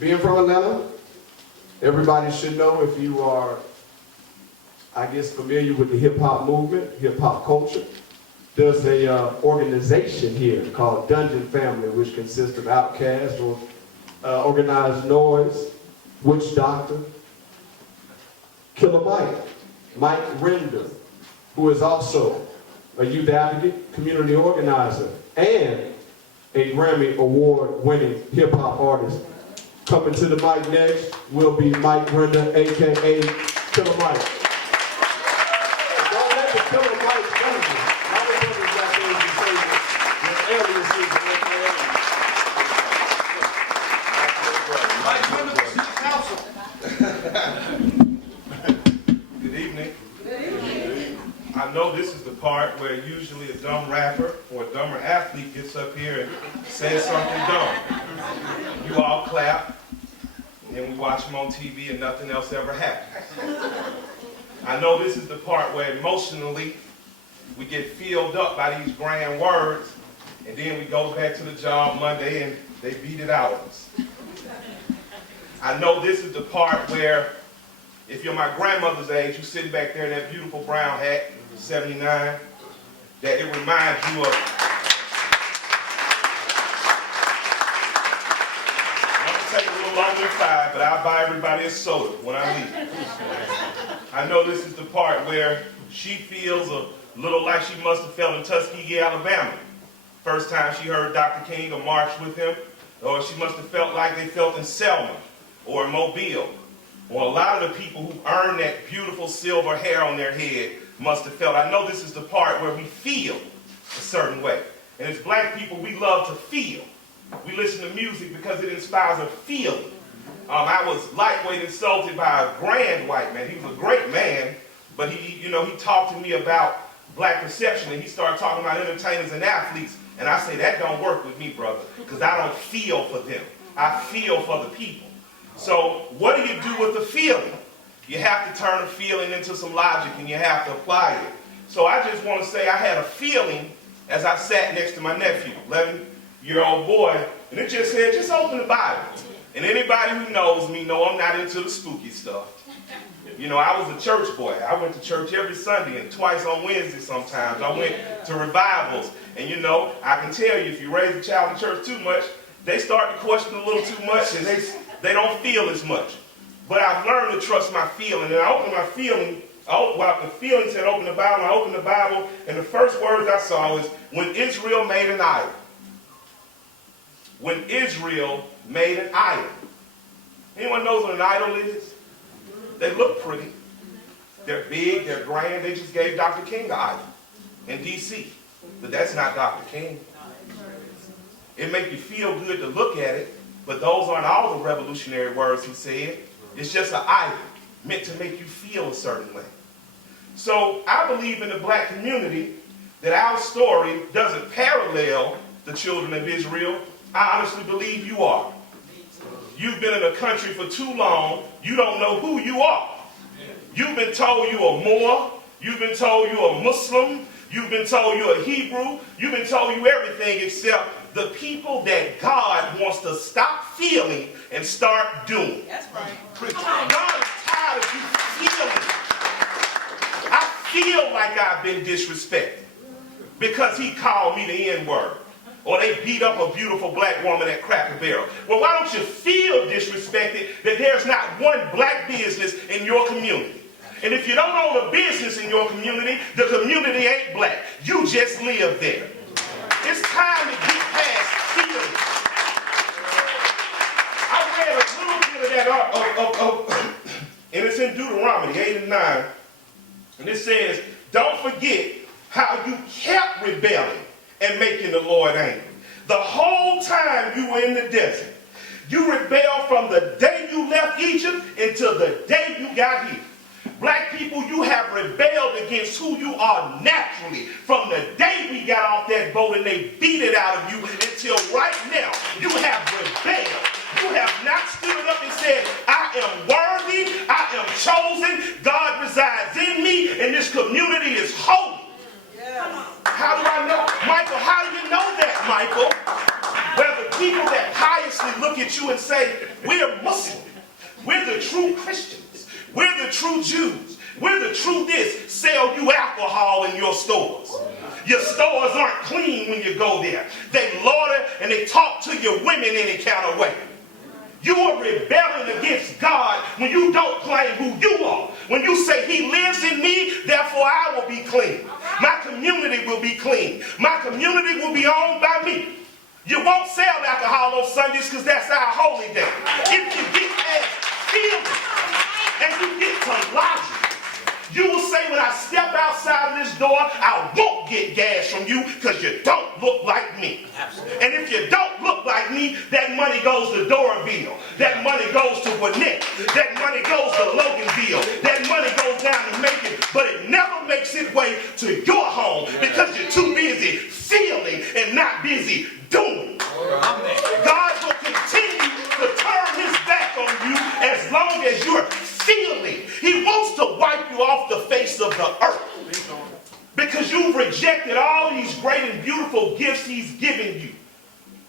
Being from Atlanta, everybody should know, if you are, I guess, familiar with the hip-hop movement, hip-hop culture, there's a organization here called Dungeon Family, which consists of Outkast, or Organized Noise, Witch Doctor, Killer Mike Render, who is also a youth advocate, community organizer, and a Grammy Award winning hip-hop artist. Coming to the mic next will be Mike Render, aka Killer Mike. Don't let the Killer Mike fool you. My brothers got things to say with aliases and Mike Render, the City Council. Good evening. I know this is the part where usually a dumb rapper or a dumber athlete gets up here and says something dumb. You all clap, and then we watch them on TV and nothing else ever happens. I know this is the part where emotionally we get filled up by these grand words, and then we go back to the job Monday and they beat it out of us. I know this is the part where, if you're my grandmother's age, you're sitting back there in that beautiful brown hat, 79, that it reminds you of. I'm going to take a little longer than 5, but I'll buy everybody a soda when I leave. I know this is the part where she feels a little like she must have felt in Tuskegee, Alabama. First time she heard Dr. King or marched with him, or she must have felt like they felt in Selma or in Mobile. Or a lot of the people who earn that beautiful silver hair on their head must have felt. I know this is the part where we feel a certain way. And as black people, we love to feel. We listen to music because it inspires a feeling. I was lightweight insulted by a grand white man. He was a great man, but he talked to me about black perception, and he started talking about entertainers and athletes. And I say, that don't work with me, brother, because I don't feel for them. I feel for the people. So what do you do with the feeling? You have to turn the feeling into some logic, and you have to apply it. So I just want to say I had a feeling as I sat next to my nephew, 11-year-old boy, and it just said, just open the Bible. And anybody who knows me know I'm not into the spooky stuff. You know, I was a church boy. I went to church every Sunday and twice on Wednesday sometimes. I went to revivals. And you know, I can tell you, if you raise a child in church too much, they start to question a little too much, and they don't feel as much. But I've learned to trust my feeling. And I opened my feeling, the feeling said open the Bible, I opened the Bible, and the first words I saw was, when Israel made an idol. When Israel made an idol. Anyone knows what an idol is? They look pretty. They're big, they're grand. They just gave Dr. King an idol in D.C. But that's not Dr. King. It makes you feel good to look at it, but those aren't all the revolutionary words he said. It's just an idol meant to make you feel a certain way. So I believe in the black community that our story doesn't parallel the children of Israel. I honestly believe you are. You've been in a country for too long, you don't know who you are. You've been told you're a Moor, you've been told you're a Muslim, you've been told you're a Hebrew, you've been told you everything except the people that God wants to stop feeling and start doing. That's right. God is tired of you feeling. I feel like I've been disrespected because he called me the N-word. Or they beat up a beautiful black woman at Cracker Barrel. Well, why don't you feel disrespected that there's not one black business in your community? And if you don't own a business in your community, the community ain't black. You just live there. It's time to get past feelings. I read a little bit of that, and it's in Deuteronomy 8 and 9. And it says, don't forget how you kept rebelling and making the Lord angry. The whole time you were in the desert, you rebelled from the day you left Egypt until the day you got here. Black people, you have rebelled against who you are naturally from the day we got off that boat and they beat it out of you until right now. You have rebelled. You have not stood up and said, I am worthy, I am chosen, God resides in me, and this community is holy. How do I know? Michael, how do you know that, Michael? Well, the people that piously look at you and say, we're Muslim. We're the true Christians. We're the true Jews. We're the true this. Sell you alcohol in your stores. Your stores aren't clean when you go there. They lauder and they talk to your women any kind of way. You are rebelling against God when you don't claim who you are. When you say he lives in me, therefore I will be clean. My community will be clean. My community will be owned by me. You won't sell alcohol on Sundays because that's our holy day. If you get past feeling and you get to logic, you will say, when I step outside of this door, I won't get gas from you because you don't look like me. And if you don't look like me, that money goes to Doraville. That money goes to Gwinnett. That money goes to Loganville. That money goes down to Macon. But it never makes its way to your home because you're too busy feeling and not busy doing. God will continue to turn his back on you as long as you're feeling. He wants to wipe you off the face of the earth because you've rejected all these great and beautiful gifts he's given you.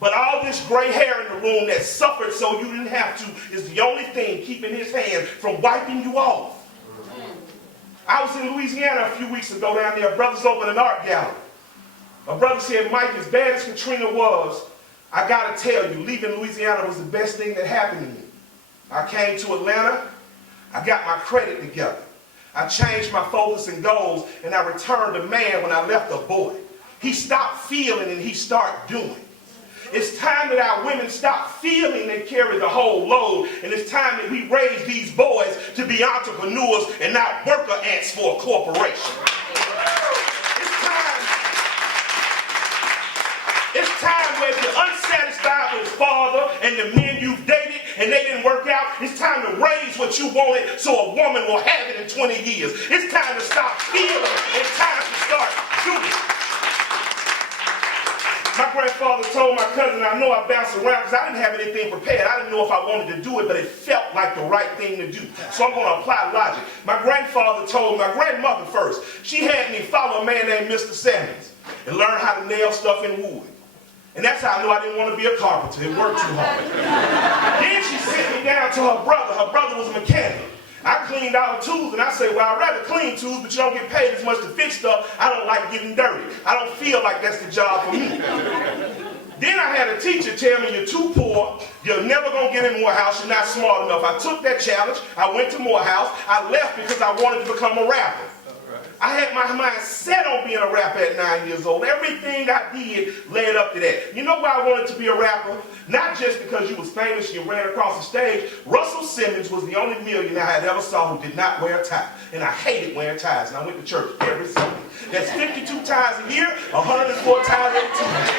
But all this gray hair in the room that suffered so you didn't have to is the only thing keeping his hand from wiping you off. I was in Louisiana a few weeks ago down there. Brothers opened an art gallery. My brother said, Mike, as bad as Katrina was, I got to tell you, leaving Louisiana was the best thing that happened to me. I came to Atlanta. I got my credit together. I changed my focus and goals, and I returned a man when I left a boy. He stopped feeling and he started doing. It's time that our women stop feeling they carry the whole load, and it's time that we raise these boys to be entrepreneurs and not worker ants for a corporation. It's time where if you're unsatisfied with his father and the men you've dated and they didn't work out, it's time to raise what you wanted so a woman will have it in 20 years. It's time to stop feeling. It's time to start doing. My grandfather told my cousin, I know I bounced around because I didn't have anything prepared. I didn't know if I wanted to do it, but it felt like the right thing to do. So I'm going to apply logic. My grandfather told my grandmother first. She had me follow a man named Mr. Simmons and learn how to nail stuff in wood. And that's how I knew I didn't want to be a carpenter. It worked too hard. Then she sent me down to her brother. Her brother was a mechanic. I cleaned all the tools, and I say, well, I'd rather clean tools, but you don't get paid as much to fix stuff. I don't like getting dirty. I don't feel like that's the job for me. Then I had a teacher tell me, you're too poor. You're never going to get in Morehouse. You're not smart enough. I took that challenge. I went to Morehouse. I left because I wanted to become a rapper. I had my mind set on being a rapper at 9 years old. Everything I did led up to that. You know why I wanted to be a rapper? Not just because you was famous and you ran across the stage. Russell Simmons was the only millionaire I had ever saw who did not wear a tie. And I hated wearing ties. And I went to church every Sunday. That's 52 ties a year, 104 ties every 2 years.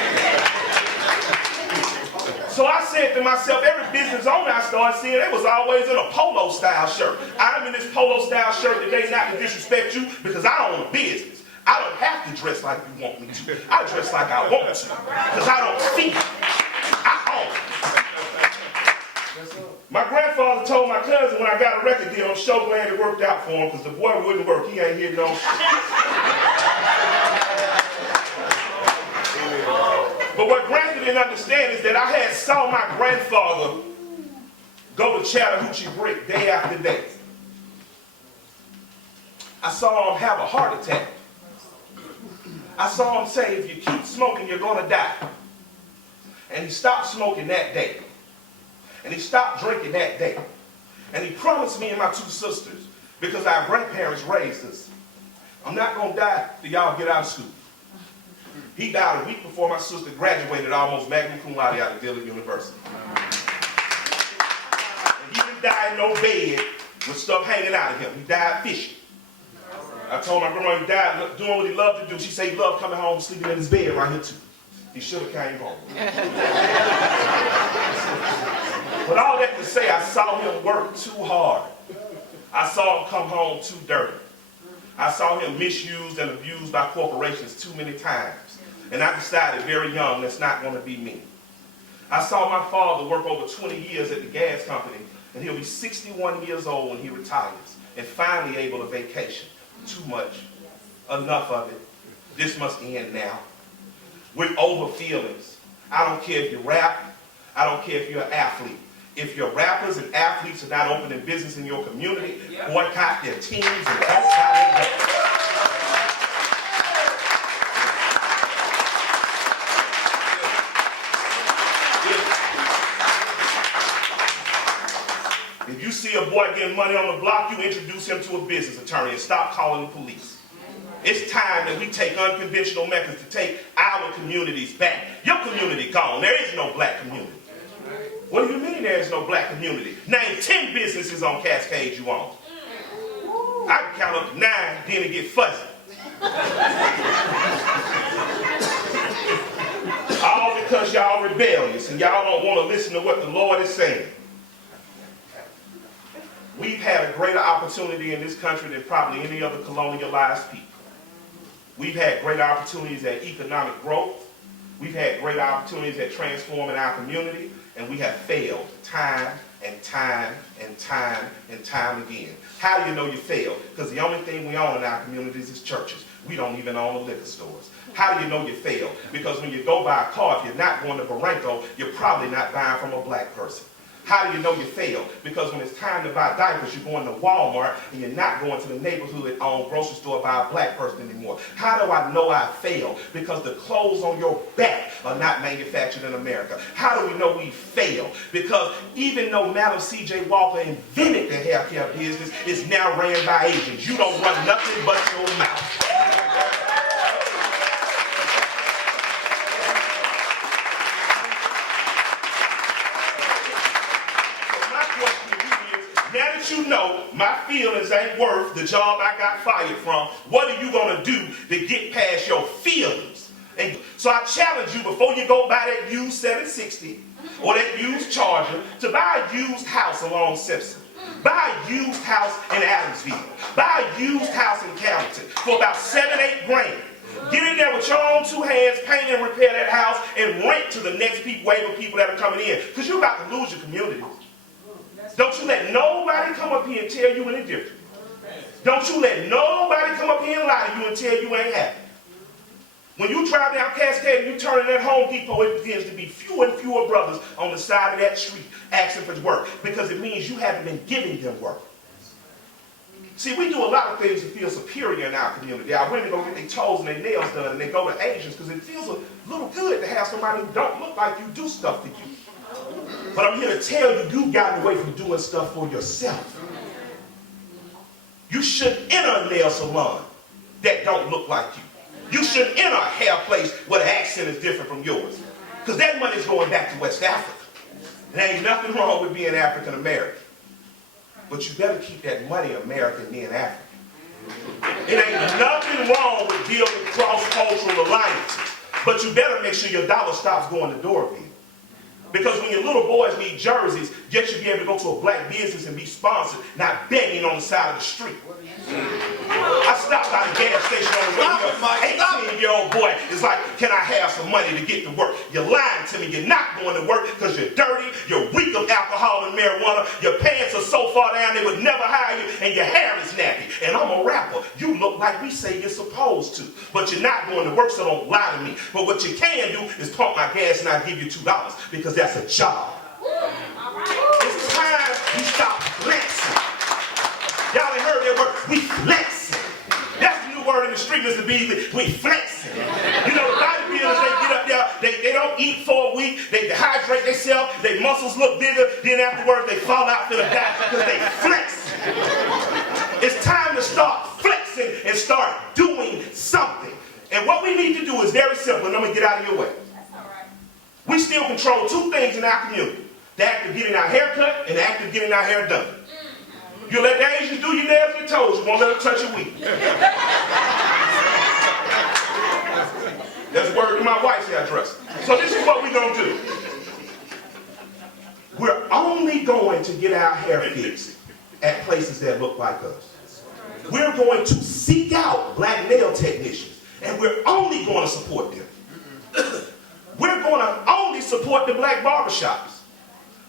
So I said to myself, every business owner I started seeing, they was always in a polo style shirt. I'm in this polo style shirt today, not to disrespect you, because I own a business. I don't have to dress like you want me to. I dress like I want to, because I don't feel it. I own it. My grandfather told my cousin when I got a record deal, I'm so glad it worked out for him, because the boy wouldn't work. He ain't hitting on But what Grandpa didn't understand is that I had saw my grandfather go to Chattahoochee Brick day after day. I saw him have a heart attack. I saw him say, if you keep smoking, you're going to die. And he stopped smoking that day. And he stopped drinking that day. And he promised me and my 2 sisters, because our grandparents raised us, I'm not going to die till y'all get out of school. He died a week before my sister graduated almost magna cum laude out of Dillard University. And he didn't die in no bed with stuff hanging out of him. He died fishing. I told my grandma he died doing what he loved to do. She said he loved coming home sleeping in his bed right here too. He should have came home. But all that to say, I saw him work too hard. I saw him come home too dirty. I saw him misused and abused by corporations too many times. And I decided very young, that's not going to be me. I saw my father work over 20 years at the gas company, and he'll be 61 years old when he retires, and finally able to vacation. Too much. Enough of it. This must end now. With over feelings. I don't care if you rap. I don't care if you're an athlete. If your rappers and athletes are not opening business in your community, boycott their teams, and that's how they go. If you see a boy getting money on the block, you introduce him to a business attorney and stop calling the police. It's time that we take unconventional methods to take our communities back. Your community gone. There is no black community. What do you mean there is no black community? Name 10 businesses on Cascade you own. I can count up to 9, then it get fuzzy. All because y'all rebellious and y'all don't want to listen to what the Lord is saying. We've had a greater opportunity in this country than probably any other colonialized people. We've had greater opportunities at economic growth. We've had greater opportunities at transforming our community, and we have failed time and time and time and time again. How do you know you failed? Because the only thing we own in our communities is churches. We don't even own the liquor stores. How do you know you failed? Because when you go buy a car, if you're not going to Barranco, you're probably not buying from a black person. How do you know you failed? Because when it's time to buy diapers, you're going to Walmart and you're not going to the neighborhood-owned grocery store to buy a black person anymore. How do I know I failed? Because the clothes on your back are not manufactured in America. How do we know we failed? Because even though Madam C.J. Walker invented the healthcare business, it's now ran by Asians. You don't run nothing but your mouth. Now that you know my feelings ain't worth the job I got fired from, what are you going to do to get past your feelings? And so I challenge you, before you go buy that used 760 or that used Charger, to buy a used house along Simpson. Buy a used house in Adamsville. Buy a used house in Carrollton for about 7-8 grand. Get in there with your own 2 hands, paint and repair that house, and rent to the next wave of people that are coming in. Because you're about to lose your community. Don't you let nobody come up here and tell you any different. Don't you let nobody come up here and lie to you and tell you ain't happy. When you drive down Cascade and you turn in that Home Depot, it begins to be fewer and fewer brothers on the side of that street asking for work, because it means you haven't been giving them work. See, we do a lot of things to feel superior in our community. Our women go get their toes and their nails done, and they go to Asians because it feels a little good to have somebody who don't look like you do stuff for you. But I'm here to tell you, you've gotten away from doing stuff for yourself. You shouldn't enter a nail salon that don't look like you. You shouldn't enter a hair place where the accent is different from yours. Because that money's going back to West Africa. There ain't nothing wrong with being African American. But you better keep that money American than African. It ain't nothing wrong with building cross-cultural alliances. But you better make sure your dollar stops going to Doraville. Because when your little boys need jerseys, you should be able to go to a black business and be sponsored, not begging on the side of the street. I stopped by the gas station on the way. 18-year-old boy is like, can I have some money to get to work? You're lying to me. You're not going to work because you're dirty, you're weak of alcohol and marijuana, your pants are so far down they would never hire you, and your hair is nappy. And I'm a rapper. You look like we say you're supposed to. But you're not going to work, so don't lie to me. But what you can do is pump my gas and I'll give you $2 because that's a job. It's time we stop flexing. Y'all ain't heard that word. We flexing. That's the new word in the street, Mr. Beasley. We flexing. You know, the bodybuilders, they get up there, they don't eat for a week, they dehydrate themselves, their muscles look bigger, then afterwards they fall out for the die because they flexing. It's time to start flexing and start doing something. And what we need to do is very simple, and I'm going to get out of your way. We still control 2 things in our community. The act of getting our hair cut and the act of getting our hair done. You let the Asians do your nails and your toes, you won't let them touch your weed. That's a word to my wife's hairdresser. So this is what we're going to do. We're only going to get our hair fixed at places that look like us. We're going to seek out black nail technicians, and we're only going to support them. We're going to only support the black barbershops.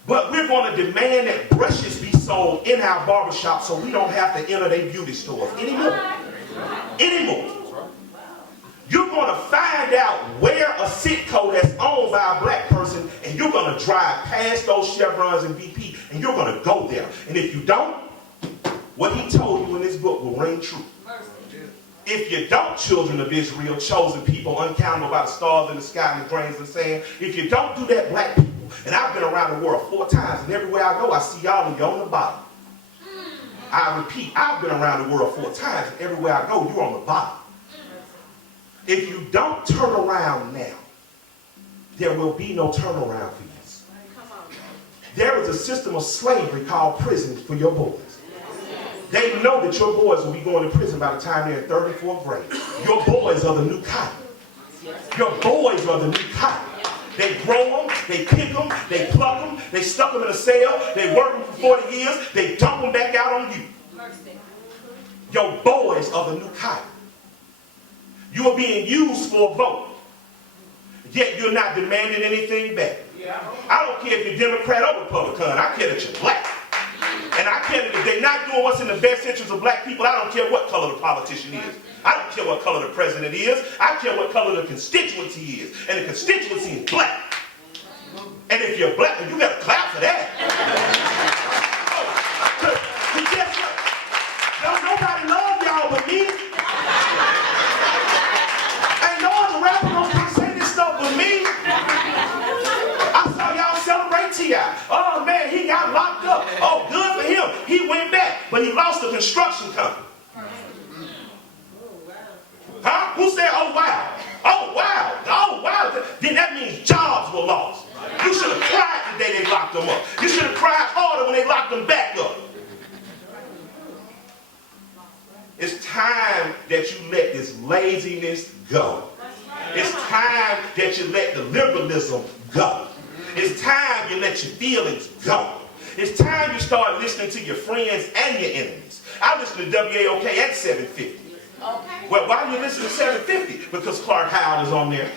But we're going to demand that brushes be sold in our barbershop so we don't have to enter their beauty stores anymore. You're going to find out where a Citco that's owned by a black person, and and you're going to drive past those Chevrons and BP, and you're going to go there. And if you don't, what he told you in this book will ring true. If you don't, children of Israel, chosen people, uncountable by the stars in the sky and the grains of sand, if you don't do that, black people, and I've been around the world 4 times, and everywhere I go, I see y'all and you're on the bottom. I repeat, I've been around the world 4 times, and everywhere I go, you're on the bottom. If you don't turn around now, there will be no turnaround for you. There is a system of slavery called prison for your boys. They know that your boys will be going to prison by the time they're in 3rd and 4th grade. Your boys are the new cotton. Your boys are the new cotton. They grow them, they pick them, they pluck them, they stuck them in a cell, they work them for 40 years, they dump them back out on you. Your boys are the new cotton. You are being used for a vote, yet you're not demanding anything back. I don't care if you're Democrat or Republican, I care that you're black. And I care that if they're not doing what's in the best interest of black people, I don't care what color the politician is. I don't care what color the president is. I care what color the constituency is. And the constituency is black. And if you're black, you got to clap for that. Because guess what? Don't nobody love y'all but me. Ain't no other rapper gonna come say this stuff but me. I saw y'all celebrate T.I. Oh man, he got locked up. Oh, good for him. He went back, but he lost the construction company. Huh? Who said, oh wow? Oh wow. Oh wow. Then that means jobs were lost. You should have cried the day they locked them up. You should have cried harder when they locked them back up. It's time that you let this laziness go. It's time that you let the liberalism go. It's time you let your feelings go. It's time you start listening to your friends and your enemies. I listen to WAOK at 750. Okay. Well, why do you listen to 750? Because Clark Howard is on there.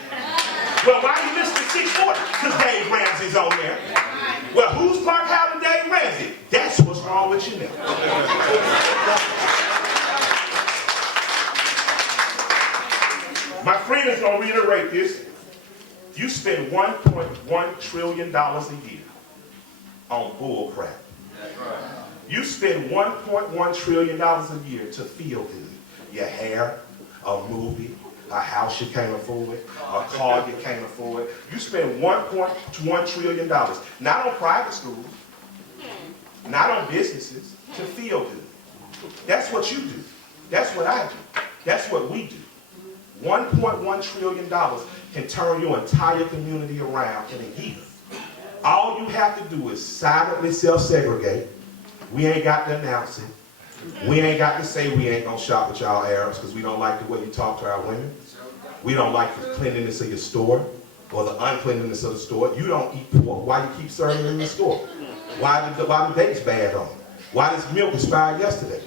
Well, why do you listen to 640? Because Dave Ramsey's on there. Well, who's Clark Howard and Dave Ramsey? That's what's wrong with you now. My friend is going to reiterate this. You spend $1.1 trillion a year on bull crap. You spend $1.1 trillion a year to feel good. Your hair, a movie, a house you can't afford, a car you can't afford. You spend $1.1 trillion, not on private schools, not on businesses, to feel good. That's what you do. That's what I do. That's what we do. $1.1 trillion can turn your entire community around in a year. All you have to do is silently self-segregate. We ain't got to announce it. We ain't got to say we ain't gonna shop with y'all Arabs because we don't like the way you talk to our women. We don't like the cleanliness of your store or the uncleanliness of the store. You don't eat pork. Why you keep serving it in the store? Why the date's bad on it? Why this milk expired yesterday?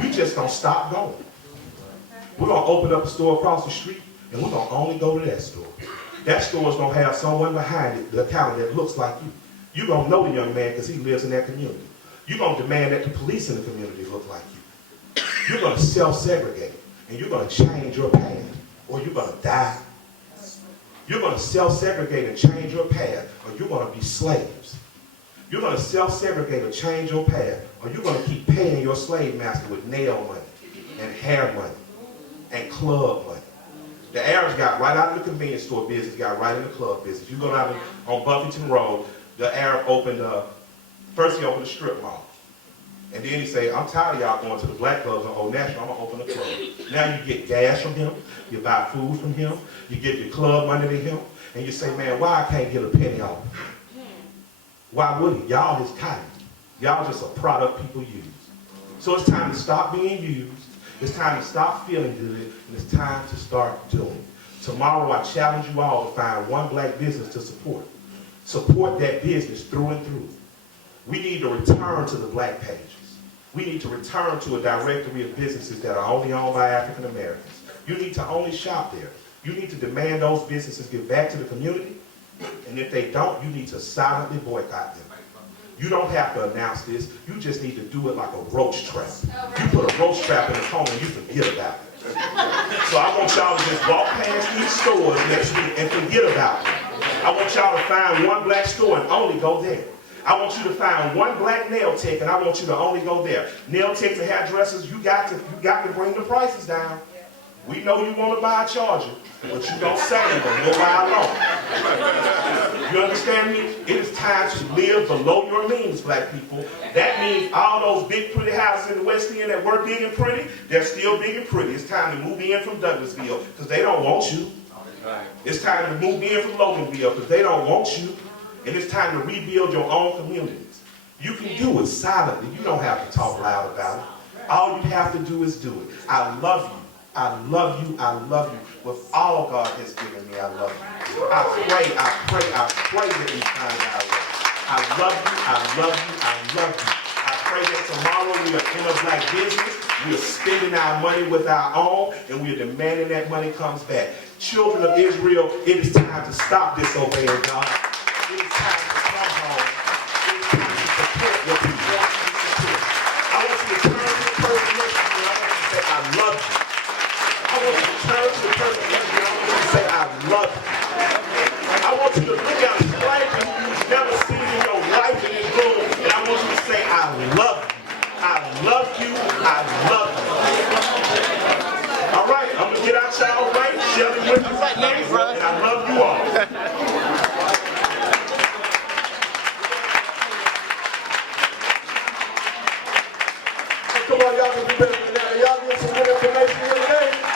We just gonna stop going. We're gonna open up a store across the street and we're gonna only go to that store. That store's gonna have someone behind it, the counter that looks like you. You're gonna know the young man because he lives in that community. You're going to demand that the police in the community look like you. You're going to self-segregate, and you're going to change your path, or you're going to die. You're going to self-segregate and change your path, or you're going to be slaves. You're going to self-segregate or change your path, or you're going to keep paying your slave master with nail money, and hair money, and club money. The Arabs got right out of the convenience store business, got right in the club business. You go down on Buffington Road, the Arab opened first he opened a strip mall. And then he said, I'm tired of y'all going to the black clubs on Old National, I'm going to open a club. Now you get gas from him, you buy food from him, you give your club money to him, and you say, man, why I can't get a penny off? Why would he? Y'all his cotton. Y'all just a product people use. So it's time to stop being used, it's time to stop feeling good, and it's time to start doing. Tomorrow I challenge you all to find one black business to support. Support that business through and through. We need to return to the black pages. We need to return to a directory of businesses that are only owned by African Americans. You need to only shop there. You need to demand those businesses give back to the community. And if they don't, you need to silently boycott them. You don't have to announce this. You just need to do it like a roach trap. You put a roach trap in the corner and you forget about it. So I want y'all to just walk past these stores next week and forget about it. I want want y'all to find one black store and only go there. I want you to find one black nail tech and I want you to only go there. Nail techs and hairdressers, you got to bring the prices down. We know you want to buy a charger, but you don't save them no while long. You understand me? It is time to live below your means, black people. That means all those big pretty houses in the West End that were big and pretty, they're still big and pretty. It's time to move in from Douglasville because they don't want you. It's time to move in from Loganville because they don't want you. And it's time to rebuild your own communities. You can do it silently. You don't have to talk loud about it. All you have to do is do it. I love you. I love you, I love you. With all God has given me, I love you. I pray that you find out. I love you, I love you, I love you. I pray that tomorrow we are in a black business, we are spending our money with our own, and we are demanding that money comes back. Children of Israel, it is time to stop disobeying God. It is time to come home. It is time to support your people. I want you to turn to the person next to you, and I want you to say, I love you. I want you to turn to the person next to you and say, I love you. I want you to look at a stranger who you've never seen in your life in this room, and I want you to say, I love you. I love you. I love you. All right, I'm going to get out y'all way. Share it with you. And I love you all. Come on, y'all can do better than that. Y'all get some good information here today.